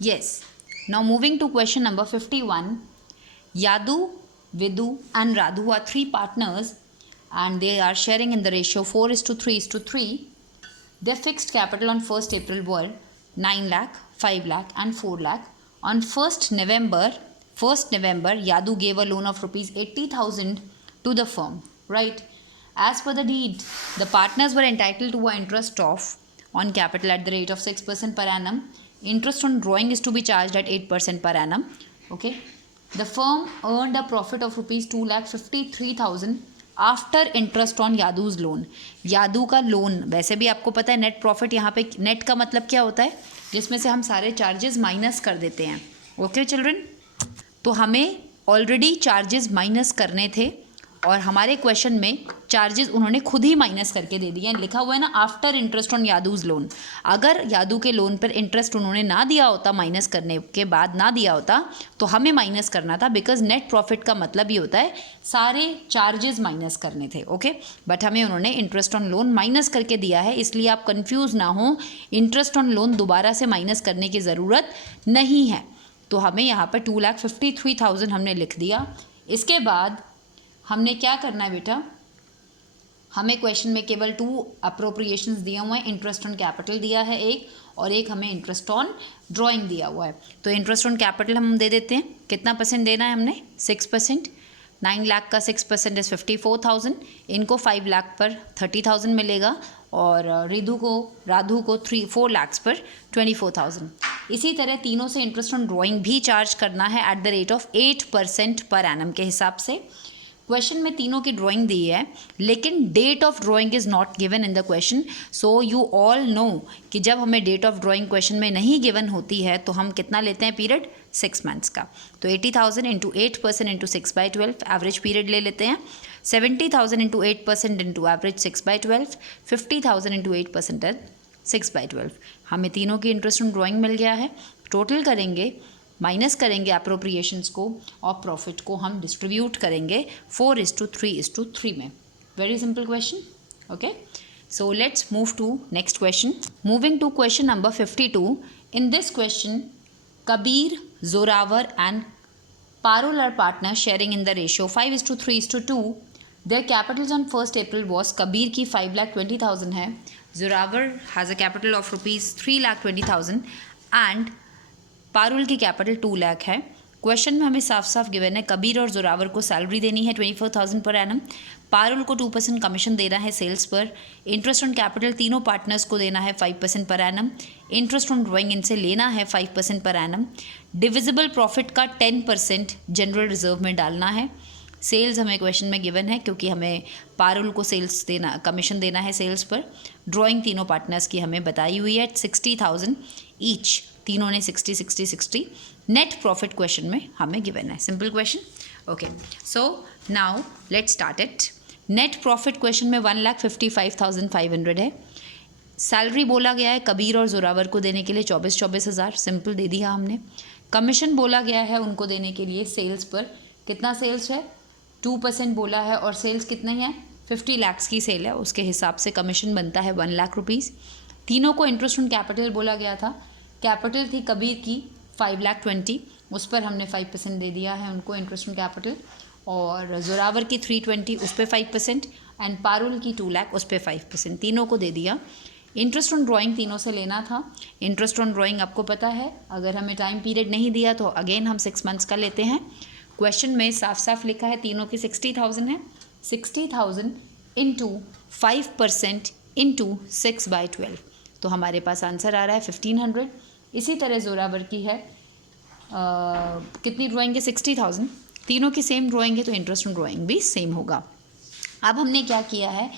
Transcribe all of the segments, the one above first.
Yes. Now moving to question number 51. Yadu, Vidu and Radhu are three partners and they are sharing in the ratio 4:3:3. Their fixed capital on 1st April were 9 lakh, 5 lakh and 4 lakh. On 1st November, Yadu gave a loan of rupees 80,000 to the firm, right? As per the deed, the partners were entitled to an interest on capital at the rate of 6% per annum. Interest on drawing is to be charged at 8% per annum. Okay. The firm earned a profit of rupees 2,53,000 after interest on Yadu's loan. Yadu का loan, वैसे भी आपको पता है net profit, यहाँ पे net का मतलब क्या होता है, जिसमें से हम सारे चार्जेस माइनस कर देते हैं. ओके चिल्ड्रन, तो हमें ऑलरेडी चार्जेस माइनस करने थे और हमारे क्वेश्चन में चार्जेस उन्होंने खुद ही माइनस करके दे दिए. लिखा हुआ है ना after interest on Yadu's loan. अगर यादू के लोन पर इंटरेस्ट उन्होंने ना दिया होता, माइनस करने के बाद ना दिया होता, तो हमें माइनस करना था, बिकॉज नेट प्रॉफिट का मतलब ये होता है सारे चार्जेस माइनस करने थे. ओके, बट हमें उन्होंने इंटरेस्ट ऑन लोन माइनस करके दिया है, इसलिए आप कन्फ्यूज़ ना हो. इंटरेस्ट ऑन लोन दोबारा से माइनस करने की ज़रूरत नहीं है. तो हमें यहाँ पर 2,53,000 हमने लिख दिया. इसके बाद हमने क्या करना है बेटा, हमें क्वेश्चन में केवल 2 अप्रोप्रिएशंस दिए हुए हैं. इंटरेस्ट ऑन कैपिटल दिया है एक, और एक हमें इंटरेस्ट ऑन ड्राइंग दिया हुआ है. तो इंटरेस्ट ऑन कैपिटल हम दे देते हैं. कितना परसेंट देना है हमने? 6%. 9 लाख का 6% इज़ 54,000. इनको 5 लाख पर 30,000 मिलेगा और राधु को 4 लाख पर 24,000. इसी तरह तीनों से इंटरेस्ट ऑन ड्राइंग भी चार्ज करना है at the rate of 8% per annum के हिसाब से. क्वेश्चन में तीनों की ड्राइंग दी है, लेकिन date of drawing is not given in the question. So you all know कि जब हमें डेट ऑफ ड्राइंग क्वेश्चन में नहीं गिवन होती है तो हम कितना लेते हैं पीरियड? 6 मंथ्स का. तो 80,000 इंटू 8% इंटू 6/12 एवरेज पीरियड ले लेते हैं. 70,000 इंटू 8% इंटू एवरेज 6/12. 50,000 इंटू 8% 6/12. हमें तीनों की इंटरेस्ट ऑन ड्राइंग मिल गया है. टोटल करेंगे, माइनस करेंगे अप्रोप्रिएशंस को और प्रॉफिट को हम डिस्ट्रीब्यूट करेंगे 4:3:3 में. Very simple question. Okay, so let's move to next question. Moving to question number 52. In this question Kabir, Zoravar and Parul are partner sharing in the ratio 5:3:2. Their capitals on 1st April was, Kabir की 5,20,000 है, Zoravar has a capital of rupees 3,20,000 and Parul की capital 2 lakh है. Question में हमें साफ साफ given है कबीर और जोरावर को सैलरी देनी है 24,000 पर एनम. पारुल को 2% कमीशन देना है सेल्स पर. इंटरेस्ट ऑन कैपिटल तीनों पार्टनर्स को देना है 5% per annum. Interest on drawing इनसे लेना है 5% पर एनम. डिविजिबल प्रॉफिट का 10% जनरल रिजर्व में डालना है. सेल्स हमें क्वेश्चन में गिवन है क्योंकि हमें पारुल को सेल्स देना, कमीशन देना है सेल्स पर. ड्राइंग तीनों पार्टनर्स की हमें बताई हुई है 60,000 ईच. तीनों ने 60. नेट प्रॉफिट क्वेश्चन में हमें गिवन है. Simple question. Okay, so now let's start it. Net profit question में 1,55,500 है. सैलरी बोला गया है कबीर और जोरावर को देने के लिए 24,000 सिंपल दे दिया हमने. कमीशन बोला गया है उनको देने के लिए सेल्स पर. कितना सेल्स है? 2% बोला है और सेल्स कितने हैं? 50 लाख की सेल है, उसके हिसाब से कमीशन बनता है 1 लाख रुपीज़. तीनों को इंटरेस्ट ऑन कैपिटल बोला गया था. कैपिटल थी कबीर की 5,20,000, उस पर हमने 5% दे दिया है उनको इंटरेस्ट ऑन कैपिटल. और जोरावर की 320, उस पर 5% एंड पारुल की 2 लाख, उस पर 5%. तीनों को दे दिया. इंटरेस्ट ऑन ड्राइंग तीनों से लेना था. इंटरेस्ट ऑन ड्राइंग आपको पता है, अगर हमें टाइम पीरियड नहीं दिया तो अगेन हम 6 मंथ्स का लेते हैं. क्वेश्चन में साफ साफ लिखा है तीनों की 60,000 है. 60,000 इंटू 5% इंटू 6/12. तो हमारे पास आंसर आ रहा है 1,500. इसी तरह जोरावर की है कितनी ड्राइंग है? 60,000. तीनों की सेम ड्राइंग है तो इंटरेस्ट ऑन ड्राइंग भी सेम होगा. अब हमने क्या किया है,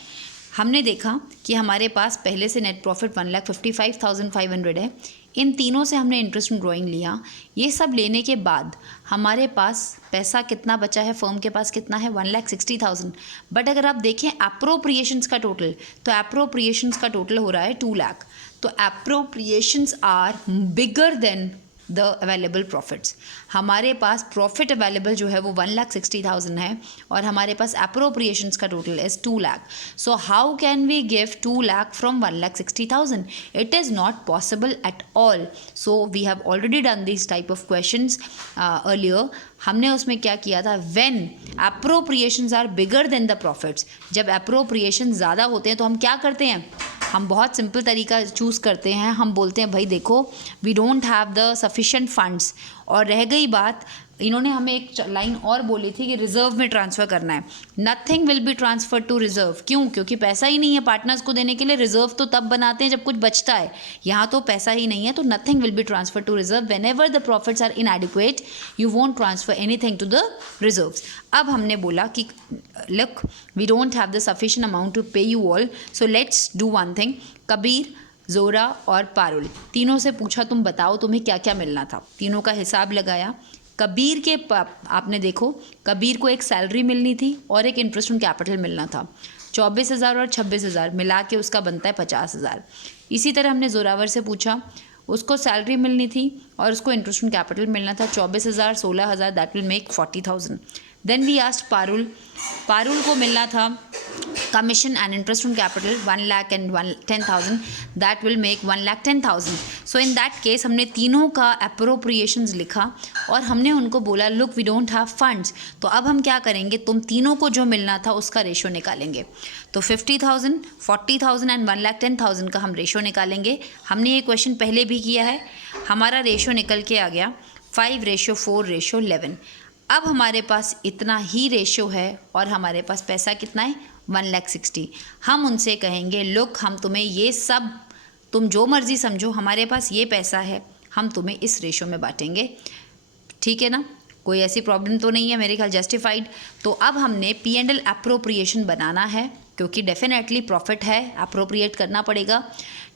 हमने देखा कि हमारे पास पहले से नेट प्रॉफिट 1,55,500 है. इन तीनों से हमने इंटरेस्ट ऑन ड्राइंग लिया. ये सब लेने के बाद हमारे पास पैसा कितना बचा है? फर्म के पास कितना है? 1,60,000. बट अगर आप देखें अप्रोप्रिएशंस का टोटल, तो अप्रोप्रिएशंस का टोटल हो रहा है 2 लाख. तो appropriations are bigger than the available profits. हमारे पास प्रॉफिट अवेलेबल जो है वो 1,60,000 है और हमारे पास अप्रोप्रिएशंस का total is 2 lakh. So how can we give 2 lakh from 1,60,000? It is not possible at all. So we have already done this type of questions earlier. हमने उसमें क्या किया था, when appropriations are bigger than the profits, जब appropriation ज़्यादा होते हैं तो हम क्या करते हैं, हम बहुत सिंपल तरीका चूज़ करते हैं। हम बोलते हैं भाई देखो we don't have the sufficient funds. और रह गई बात, इन्होंने हमें एक लाइन और बोली थी कि रिजर्व में ट्रांसफ़र करना है। Nothing will be transfer to reserve. क्यों? क्योंकि पैसा ही नहीं है पार्टनर्स को देने के लिए। रिजर्व तो तब बनाते हैं जब कुछ बचता है, यहाँ तो पैसा ही नहीं है, तो nothing will be transfer to reserve. Whenever the profits are inadequate you won't transfer anything to the reserves. अब हमने बोला कि look we don't have the sufficient amount to pay you all, so let's do one thing. Kabir, Jora और पारुल, तीनों से पूछा तुम बताओ तुम्हें क्या क्या मिलना था। तीनों का हिसाब लगाया। कबीर के आपने देखो, कबीर को एक सैलरी मिलनी थी और एक इंटरेस्ट ऑन कैपिटल मिलना था। 24,000 और 26,000 मिला के उसका बनता है 50,000। इसी तरह हमने जोरावर से पूछा, उसको सैलरी मिलनी थी और उसको इंटरेस्ट ऑन कैपिटल मिलना था 24,000, 16,000, that will make 40,000। Then we asked Parul, Parul को मिलना था commission and interest on capital 1 lakh and 10,000, that will make 1,10,000. So in that case हमने तीनों का appropriations लिखा और हमने उनको बोला look we don't have funds। तो अब हम क्या करेंगे, तुम तीनों को जो मिलना था उसका रेशो निकालेंगे। तो 50,000, 40,000 एंड 1,10,000 का हम रेशो निकालेंगे। हमने ये क्वेश्चन पहले भी किया है। हमारा रेशो निकल के आ गया 5:4:11। अब हमारे पास इतना ही रेशो है और हमारे पास पैसा कितना है, 1,60,000। हम उनसे कहेंगे लुक हम तुम्हें ये सब, तुम जो मर्ज़ी समझो, हमारे पास ये पैसा है, हम तुम्हें इस रेशो में बांटेंगे। ठीक है ना, कोई ऐसी प्रॉब्लम तो नहीं है, मेरे ख्याल जस्टिफाइड। तो अब हमने P&L अप्रोप्रिएशन बनाना है क्योंकि डेफिनेटली प्रॉफिट है, अप्रोप्रिएट करना पड़ेगा।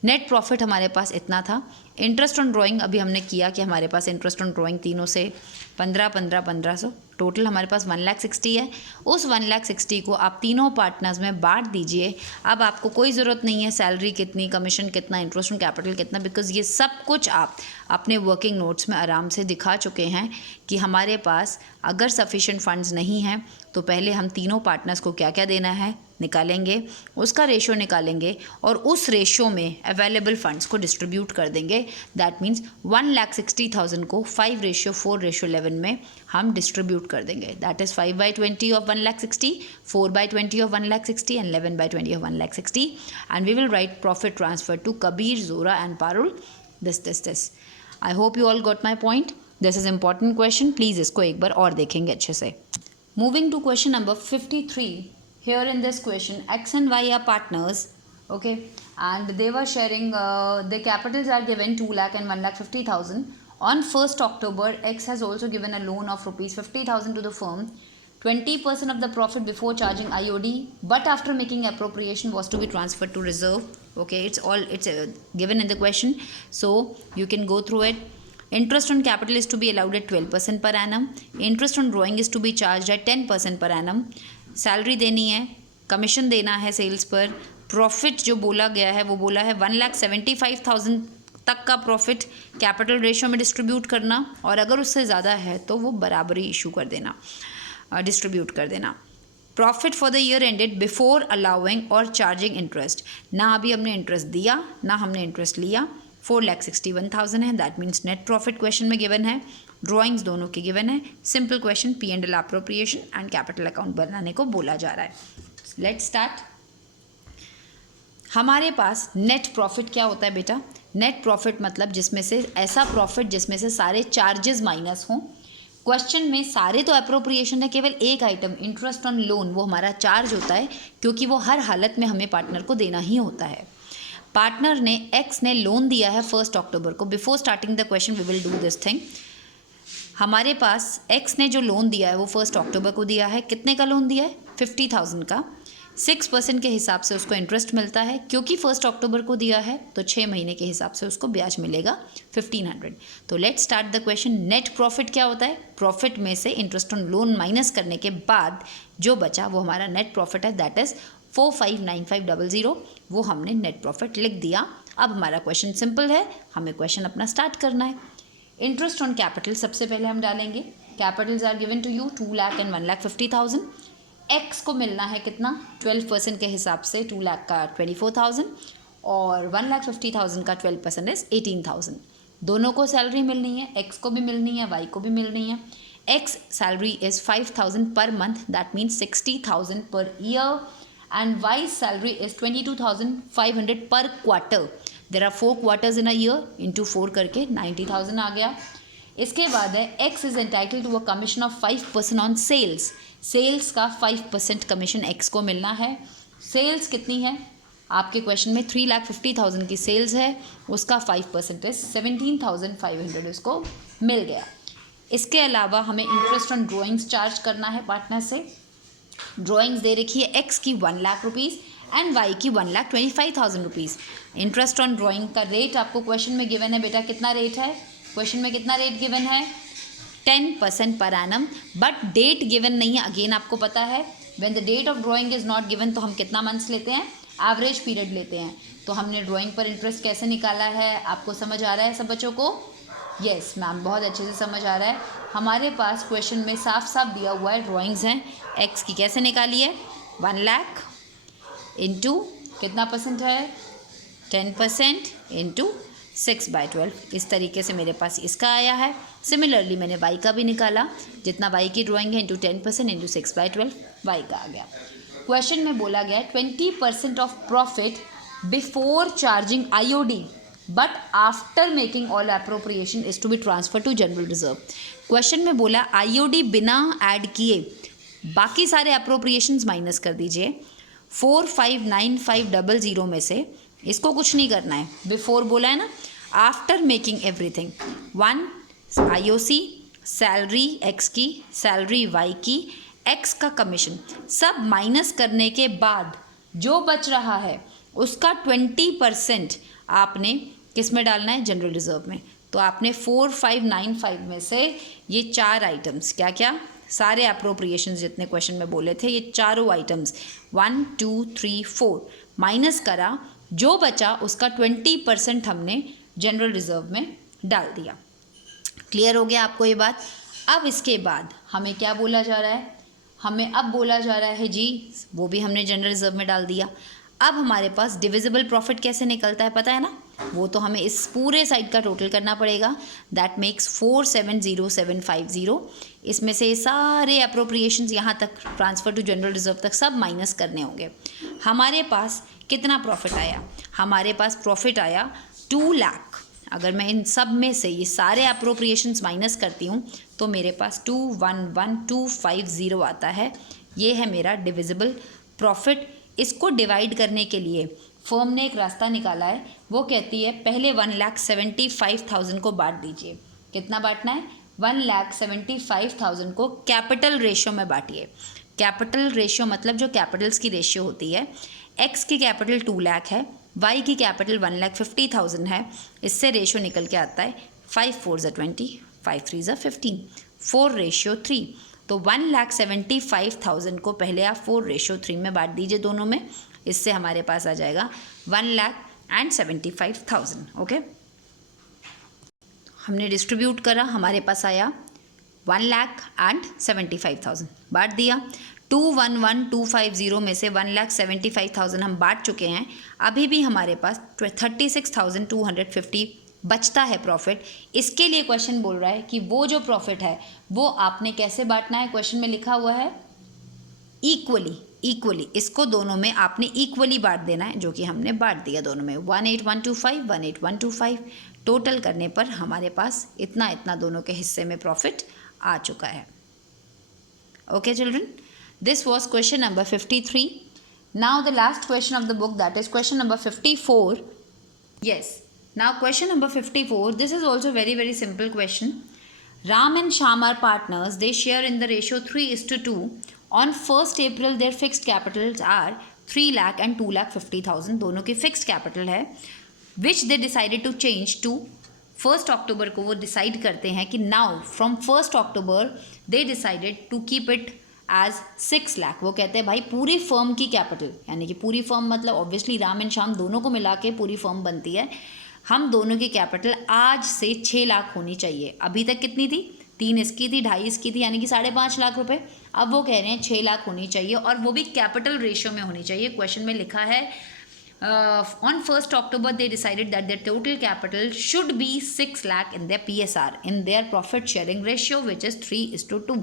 नेट प्रॉफिट हमारे पास इतना था। इंटरेस्ट ऑन ड्राइंग अभी हमने किया कि हमारे पास इंटरेस्ट ऑन ड्राइंग तीनों से 15,000 टोटल हमारे पास 1,60,000 है। उस 1,60,000 को आप तीनों पार्टनर्स में बांट दीजिए। अब आपको कोई ज़रूरत नहीं है सैलरी कितनी, कमीशन कितना, इंटरेस्ट ऑन कैपिटल कितना, बिकॉज ये सब कुछ आप अपने वर्किंग नोट्स में आराम से दिखा चुके हैं कि हमारे पास अगर सफिशेंट फंड्स नहीं हैं तो पहले हम तीनों पार्टनर्स को क्या क्या देना है निकालेंगे, उसका रेशो निकालेंगे और उस रेशो में अवेलेबल फंड्स को डिस्ट्रीब्यूट कर देंगे। दैट मीन्स 1,60,000 को 5:4:11 में हम डिस्ट्रीब्यूट कर देंगे। That is 5/20 of 1,60,000, 4/20 of 1,60,000 and 11/20 of 1,60,000 and we will write profit transfer to Kabir, Jora and Parul this. I hope you all got my point. This is important question, please इसको एक बार और देखेंगे अच्छे से। Moving to question number 53। Here in this question, X and Y are partners, okay, and they were sharing, the capitals are given 2 lakh and 1,50,000. On 1st October, X has also given a loan of rupees 50,000 to the firm. 20% of the profit before charging IOD, but after making appropriation was to be transferred to reserve. Okay, it's given in the question, so you can go through it. Interest on capital is to be allowed at 12% per annum. Interest on drawing is to be charged at 10% per annum. Salary देनी है, commission देना है sales पर। Profit जो बोला गया है वो बोला है 1,75,000 तक का प्रॉफिट कैपिटल रेशो में डिस्ट्रीब्यूट करना, और अगर उससे ज़्यादा है तो वो बराबरी इशू कर देना, डिस्ट्रीब्यूट कर देना। Profit for the year ended before allowing और चार्जिंग इंटरेस्ट, ना अभी हमने इंटरेस्ट दिया ना हमने इंटरेस्ट लिया, 4,61,000 है। That means net profit question में गिवन है, ड्राइंग्स दोनों के गिवन है। Simple question P&L appropriation and capital account बनाने को बोला जा रहा है। Let's start. हमारे पास नेट प्रॉफिट क्या होता है बेटा? नेट प्रॉफिट मतलब जिसमें से ऐसा प्रॉफिट जिसमें से सारे चार्जेस माइनस हों। क्वेश्चन में सारे तो अप्रोप्रिएशन है, केवल एक आइटम इंटरेस्ट ऑन लोन वो हमारा चार्ज होता है, क्योंकि वो हर हालत में हमें पार्टनर को देना ही होता है। पार्टनर ने X ने लोन दिया है 1 अक्टूबर को। Before starting the question we will do this thing. हमारे पास X ने जो लोन दिया है वो 1 अक्टूबर को दिया है। कितने का लोन दिया है? 50,000 का। 6% के हिसाब से उसको इंटरेस्ट मिलता है, क्योंकि 1 अक्टूबर को दिया है तो 6 महीने के हिसाब से उसको ब्याज मिलेगा 1,500। तो let's start the question. Net profit क्या होता है? प्रॉफिट में से इंटरेस्ट ऑन लोन माइनस करने के बाद जो बचा वो हमारा नेट प्रॉफिट है। That is 459500। वो हमने नेट प्रॉफिट लिख दिया। अब हमारा क्वेश्चन सिंपल है, हमें क्वेश्चन अपना स्टार्ट करना है। इंटरेस्ट ऑन कैपिटल सबसे पहले हम डालेंगे. Capitals are given to you 2 lakh and 1,50,000. X को मिलना है कितना 12% के हिसाब से 2 लाख का 24,000 और 1,50,000 का 12% इज 18,000. दोनों को सैलरी मिलनी है, एक्स को भी मिलनी है, वाई को भी मिलनी है. X salary is 5,000 per month, that means 60,000 per year, and Y's salary is 22,500 per quarter. There are 4 quarters in a year, into 4 करके 90,000 आ गया. इसके बाद है X is entitled to a commission of 5% on sales. Sales का 5% commission X को मिलना है. Sales कितनी है आपके क्वेश्चन में 3,50,000 की सेल्स है, उसका 5% 17,500 उसको मिल गया. इसके अलावा हमें इंटरेस्ट ऑन ड्रॉइंग्स चार्ज करना है पार्टनर से. ड्राइंग्स दे रखी है एक्स की 1 लाख रुपीज़ एंड वाई की 1,25,000 रुपीज़. इंटरेस्ट ऑन ड्राइंग का रेट आपको क्वेश्चन में गिवन है बेटा. कितना रेट है क्वेश्चन में, कितना रेट गिवन है 10% per annum, but date given नहीं है. अगेन आपको पता है when the date of drawing is not given तो हम कितना मंथ्स लेते हैं, एवरेज पीरियड लेते हैं. तो हमने ड्राइंग पर इंटरेस्ट कैसे निकाला है, आपको समझ आ रहा है सब बच्चों को? यस मैम, बहुत अच्छे से समझ आ रहा है. हमारे पास क्वेश्चन में साफ साफ दिया हुआ है ड्राइंग्स हैं. एक्स की कैसे निकाली है 1 लाख इंटू कितना परसेंट है 10% इंटू 6/12. इस तरीके से मेरे पास इसका आया है. सिमिलरली मैंने वाई का भी निकाला, जितना वाई की ड्राइंग है इंटू 10% इंटू 6/12 वाई का आ गया. क्वेश्चन में बोला गया है 20% of profit before charging IOD but after making all appropriation is to be transfer to general reserve. Question में बोला IOD बिना ऐड किए बाकी सारे अप्रोप्रिएशंस माइनस कर दीजिए. 4,595,00 में से इसको कुछ नहीं करना है, बिफोर बोला है ना. After making everything 1 IOC, salary x की, सैलरी वाई की, एक्स का कमीशन, सब माइनस करने के बाद जो बच रहा है उसका 20% आपने किस में डालना है, जनरल रिजर्व में. तो आपने 4,595 में से ये 4 आइटम्स, क्या क्या सारे अप्रोप्रिएशंस जितने क्वेश्चन में बोले थे, ये चारों आइटम्स 1 2 3 4 माइनस करा. जो बचा उसका 20% हमने जनरल रिजर्व में डाल दिया. क्लियर हो गया आपको ये बात? अब इसके बाद हमें क्या बोला जा रहा है, हमें अब बोला जा रहा है जी, वो भी हमने जनरल रिजर्व में डाल दिया. अब हमारे पास डिविजिबल प्रॉफिट कैसे निकलता है पता है ना, वो तो हमें इस पूरे साइड का टोटल करना पड़ेगा. That makes 4,70750. इसमें से सारे अप्रोप्रिएशंस यहाँ तक ट्रांसफ़र टू जनरल रिजर्व तक सब माइनस करने होंगे. हमारे पास कितना प्रॉफिट आया, हमारे पास प्रॉफिट आया 2 लाख. अगर मैं इन सब में से ये सारे अप्रोप्रिएशंस माइनस करती हूँ तो मेरे पास 211,250 आता है. ये है मेरा डिविजिबल प्रॉफिट. इसको डिवाइड करने के लिए फर्म ने एक रास्ता निकाला है. वो कहती है पहले 1,75,000 को बांट दीजिए. कितना बांटना है 1,75,000 को कैपिटल रेशियो में बांटिए. कैपिटल रेशियो मतलब जो कैपिटल्स की रेशियो होती है. एक्स की कैपिटल 2 लाख है, वाई की कैपिटल 1,50,000 है. इससे रेशियो निकल के आता है 5 4 = 20, 5 3 = 15, 4:3. तो 1,75,000 को पहले आप 4:3 में बांट दीजिए दोनों में. इससे हमारे पास आ जाएगा 1,75,000. ओके, हमने डिस्ट्रीब्यूट करा, हमारे पास आया 1,75,000. बांट दिया. 211,250 में से 1,75,000 हम बांट चुके हैं. अभी भी हमारे पास 36,250 बचता है प्रॉफिट. इसके लिए क्वेश्चन बोल रहा है कि वो जो प्रॉफिट है वो आपने कैसे बांटना है. क्वेश्चन में लिखा हुआ है इक्वली. इसको दोनों में आपने इक्वली बांट देना है, जो कि हमने बांट दिया दोनों में. 18125, 18125 टोटल करने पर हमारे पास इतना इतना दोनों के हिस्से में प्रॉफिट आ चुका है. Okay children, this was question number 53. Now the last question of the book, that is question number 54. Yes. Now question number 54. This is also very simple question. Ram and Shyam are partners. They share in the ratio 3:2. On 1st April their fixed capitals are 3 lakh and 2,50,000. दोनों की fixed capital है, which they decided to change to 1st October को वो decide करते हैं कि now from 1st October they decided to keep it as 6 lakh. वो कहते हैं भाई पूरी फर्म की कैपिटल, यानी कि पूरी फर्म मतलब ऑब्वियसली राम एंड श्याम दोनों को मिला के पूरी फर्म बनती है. हम दोनों की कैपिटल आज से 6 लाख होनी चाहिए। अभी तक कितनी थी? 3 इसकी थी, 2.5 इसकी थी, यानी कि 5.5 लाख रुपए। अब वो कह रहे हैं 6 लाख होनी चाहिए, और वो भी कैपिटल रेशियो में होनी चाहिए। क्वेश्चन में लिखा है on 1st October they decided that their total capital should be 6 lakh in their PSR, in their profit sharing ratio which is 3:2।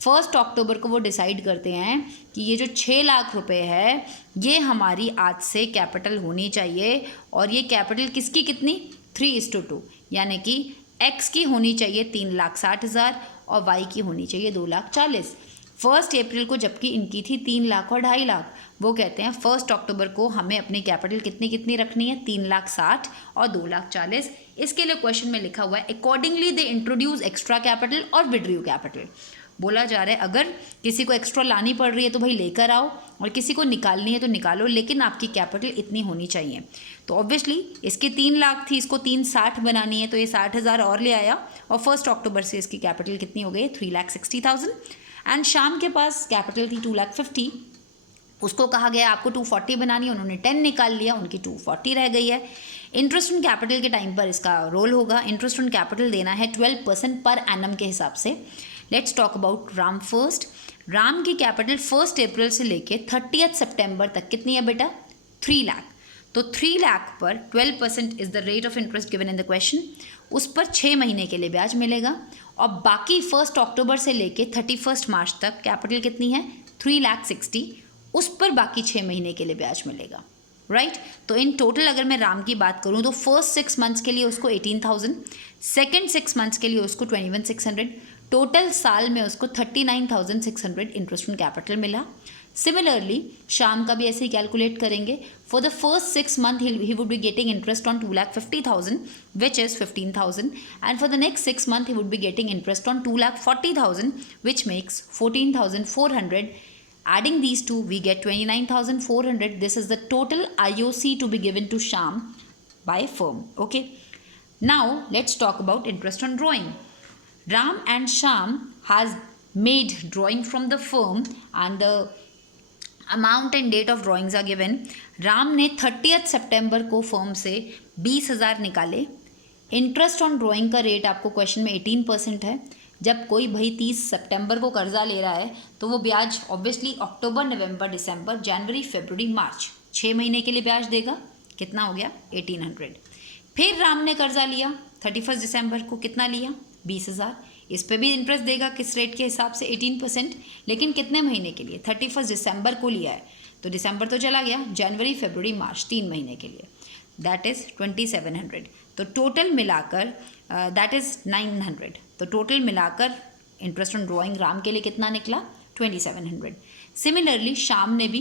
1 अक्टूबर को वो डिसाइड करते हैं कि ये जो 6 लाख रुपए है ये हमारी आज से कैपिटल होनी चाहिए, और ये कैपिटल किसकी कितनी? 3:2, यानी कि एक्स की होनी चाहिए 3,60,000 और वाई की होनी चाहिए 2,40,000। 1 अप्रैल को जबकि इनकी थी 3 लाख और 2.5 लाख, वो कहते हैं 1 अक्टूबर को हमें अपनी कैपिटल कितनी कितनी रखनी है? 3,60,000 और 2,40,000। इसके लिए क्वेश्चन में लिखा हुआ है accordingly they introduce extra capital और विड्रू कैपिटल। बोला जा रहा है अगर किसी को एक्स्ट्रा लानी पड़ रही है तो भाई लेकर आओ, और किसी को निकालनी है तो निकालो, लेकिन आपकी कैपिटल इतनी होनी चाहिए। तो ऑब्वियसली इसकी 3 लाख थी, इसको 3,60,000 बनानी है, तो ये 60,000 और ले आया, और 1 अक्टूबर से इसकी कैपिटल कितनी हो गई? 3,60,000। एंड शाम के पास कैपिटल थी 2,50,000, उसको कहा गया आपको 240 बनानी है, उन्होंने 10 निकाल लिया, उनकी 240 रह गई है। इंटरेस्ट ऑन कैपिटल के टाइम पर इसका रोल होगा, इंटरेस्ट ऑन कैपिटल देना है 12% पर एनम के हिसाब से। Let's talk about Ram first. Ram की कैपिटल 1 अप्रैल से लेके 30 सितंबर तक कितनी है बेटा? 3 लाख। तो 3 लाख पर 12% is the rate of interest given in the question. उस पर 6 महीने के लिए ब्याज मिलेगा, और बाकी 1 अक्टूबर से लेके 31 मार्च तक कैपिटल कितनी है? 3,60,000, उस पर बाकी 6 महीने के लिए ब्याज मिलेगा, राइट। तो इन टोटल अगर मैं राम की बात करूँ तो फर्स्ट 6 मंथ्स के लिए उसको 18,000, सेकेंड 6 मंथ्स के लिए उसको 21,600, टोटल साल में उसको 39,600 इंटरेस्ट ऑन कैपिटल मिला। सिमिलरली शाम का भी ऐसे ही कैलकुलेट करेंगे। For the first 6 month he would be getting interest on 2,50,000 which is 15,000, and for the next 6 month he would be getting interest on 2,40,000 which makes 14,400। Adding these two, we get 29,400. This is the total IOC to be given to Sham by firm. Okay. Now let's talk about interest on drawing. Ram and Sham has made drawing from the firm, and the amount and date of drawings are given. Ram ने 30 सितंबर को firm से 20,000 निकाले। Interest on drawing का rate आपको question में 18% है। जब कोई भाई 30 सितंबर को कर्जा ले रहा है तो वो ब्याज ऑब्वियसली अक्टूबर, नवंबर, दिसंबर, जनवरी, फरवरी, मार्च 6 महीने के लिए ब्याज देगा। कितना हो गया? 1800। फिर राम ने कर्जा लिया 31 दिसंबर को, कितना लिया? 20,000। इस पे भी इंटरेस्ट देगा किस रेट के हिसाब से? 18%। लेकिन कितने महीने के लिए? 31 दिसंबर को लिया है, तो दिसंबर तो चला गया, जनवरी, फरवरी, मार्च 3 महीने के लिए, दैट इज़ 2700। तो टोटल मिलाकर दैट इज़ 900। तो टोटल मिलाकर इंटरेस्ट ऑन ड्राइंग राम के लिए कितना निकला? 2700। सिमिलरली शाम ने भी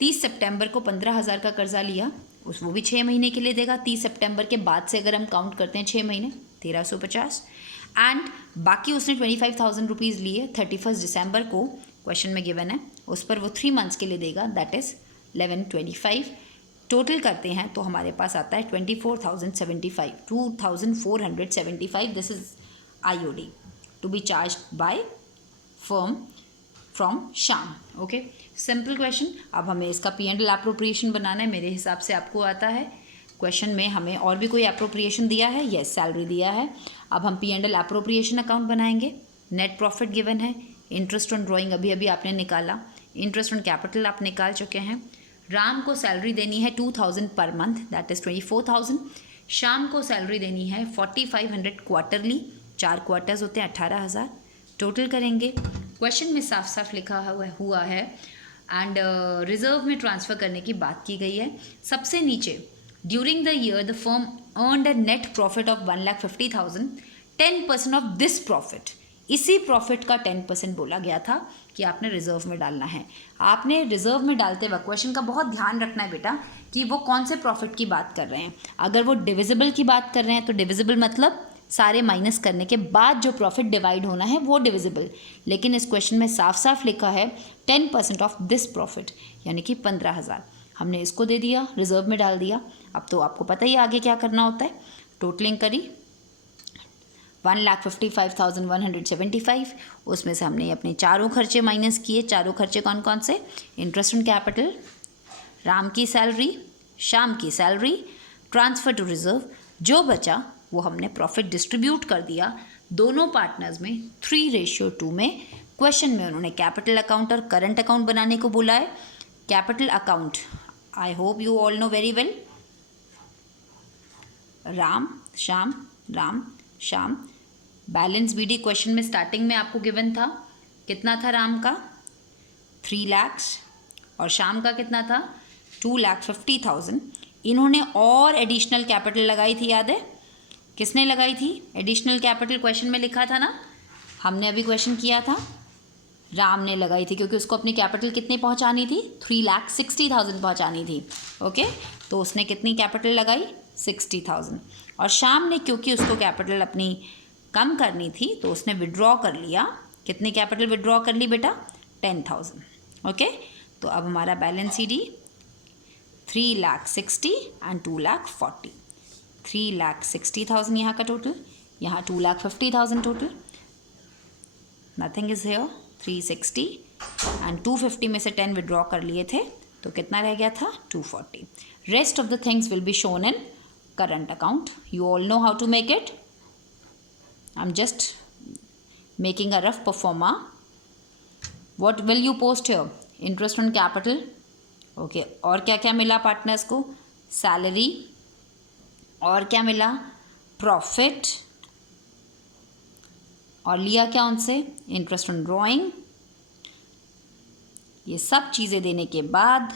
30 सितंबर को 15,000 का कर्जा लिया, वो भी 6 महीने के लिए देगा। 30 सितंबर के बाद से अगर हम काउंट करते हैं 6 महीने, 1350। एंड बाकी उसने 25,000 रुपीज़ लिए 31 दिसंबर को, क्वेश्चन में गिवन है, उस पर वो 3 मंथ्स के लिए देगा, दैट इज़ 1125। टोटल करते हैं तो हमारे पास आता है 24,075, 2,475। This is IOD to be charge by firm from Sham. Okay, simple question. अब हमें इसका P&L एप्रोप्रिएशन बनाना है, मेरे हिसाब से आपको आता है। क्वेश्चन में हमें और भी कोई एप्रोप्रिएशन दिया है? यस, सैलरी दिया है। अब हम P&L एप्रोप्रिएशन अकाउंट बनाएंगे। नेट प्रॉफिट गिवन है, इंटरेस्ट ऑन ड्राइंग अभी अभी आपने निकाला, इंटरेस्ट ऑन कैपिटल आप निकाल चुके हैं। राम को सैलरी देनी है 2,000 पर मंथ, दैट इज़ 24,000। शाम को सैलरी देनी है 4,500 क्वार्टरली, 4 क्वार्टर्स होते हैं 18,000। टोटल करेंगे, क्वेश्चन में साफ साफ लिखा हुआ है एंड रिजर्व में ट्रांसफ़र करने की बात की गई है। सबसे नीचे, during the year the firm earned a net profit of 1,50,000, 10% of this profit, इसी प्रॉफिट का 10% बोला गया था कि आपने रिजर्व में डालना है। आपने रिजर्व में डालते वक्त क्वेश्चन का बहुत ध्यान रखना है बेटा कि वो कौन से प्रॉफिट की बात कर रहे हैं। अगर वो डिविजिबल की बात कर रहे हैं तो डिविजिबल मतलब सारे माइनस करने के बाद जो प्रॉफिट डिवाइड होना है वो डिविजिबल। लेकिन इस क्वेश्चन में साफ साफ लिखा है 10% ऑफ दिस प्रॉफिट, यानी कि 15,000 हमने इसको दे दिया, रिजर्व में डाल दिया। अब तो आपको पता ही आगे क्या करना होता है। टोटलिंग करी 1,55,175, उसमें से हमने अपने चारों खर्चे माइनस किए। चारों खर्चे कौन कौन से? इंटरेस्ट ऑन कैपिटल, राम की सैलरी, शाम की सैलरी, ट्रांसफ़र टू रिजर्व, जो बचा वो हमने प्रॉफिट डिस्ट्रीब्यूट कर दिया दोनों पार्टनर्स में 3:2 में। क्वेश्चन में उन्होंने कैपिटल अकाउंट और करंट अकाउंट बनाने को बोला है। Capital account, I hope you all know very well, Ram Shyam. Balance BD question में स्टार्टिंग में आपको गिवन था, कितना था राम का 3 लाख और श्याम का कितना था 2,50,000। इन्होंने और एडिशनल कैपिटल लगाई थी, याद है किसने लगाई थी एडिशनल कैपिटल? क्वेश्चन में लिखा था ना, हमने अभी क्वेश्चन किया था, राम ने लगाई थी क्योंकि उसको अपनी कैपिटल कितनी पहुंचानी थी 3,60,000 पहुंचानी थी। ओके, तो उसने कितनी कैपिटल लगाई 60,000। और श्याम ने क्योंकि उसको कैपिटल अपनी कम करनी थी तो उसने विड्रॉ कर लिया। कितनी कैपिटल विड्रॉ कर ली बेटा 10,000। ओके, तो अब हमारा बैलेंस सीडी 3,60,000 एंड 2,40,000। 3,60,000 यहाँ का टोटल, यहाँ 2,50,000 total, nothing is here. 360 and 250 में से 10 विड्रॉ कर लिए थे तो कितना रह गया था 240। Rest of the things will be shown in current account. You all know how to make it. I am just making a rough proforma. What will you post here? Interest on capital. Okay, और क्या क्या मिला partners को? Salary, और क्या मिला? Profit, और लिया क्या उनसे? Interest on drawing. ये सब चीज़ें देने के बाद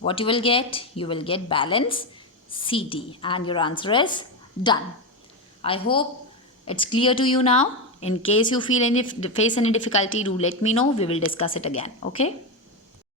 what you will get? You will get balance CD and your answer is done. I hope it's clear to you now. In case you face any difficulty, do let me know. We will discuss it again. Okay.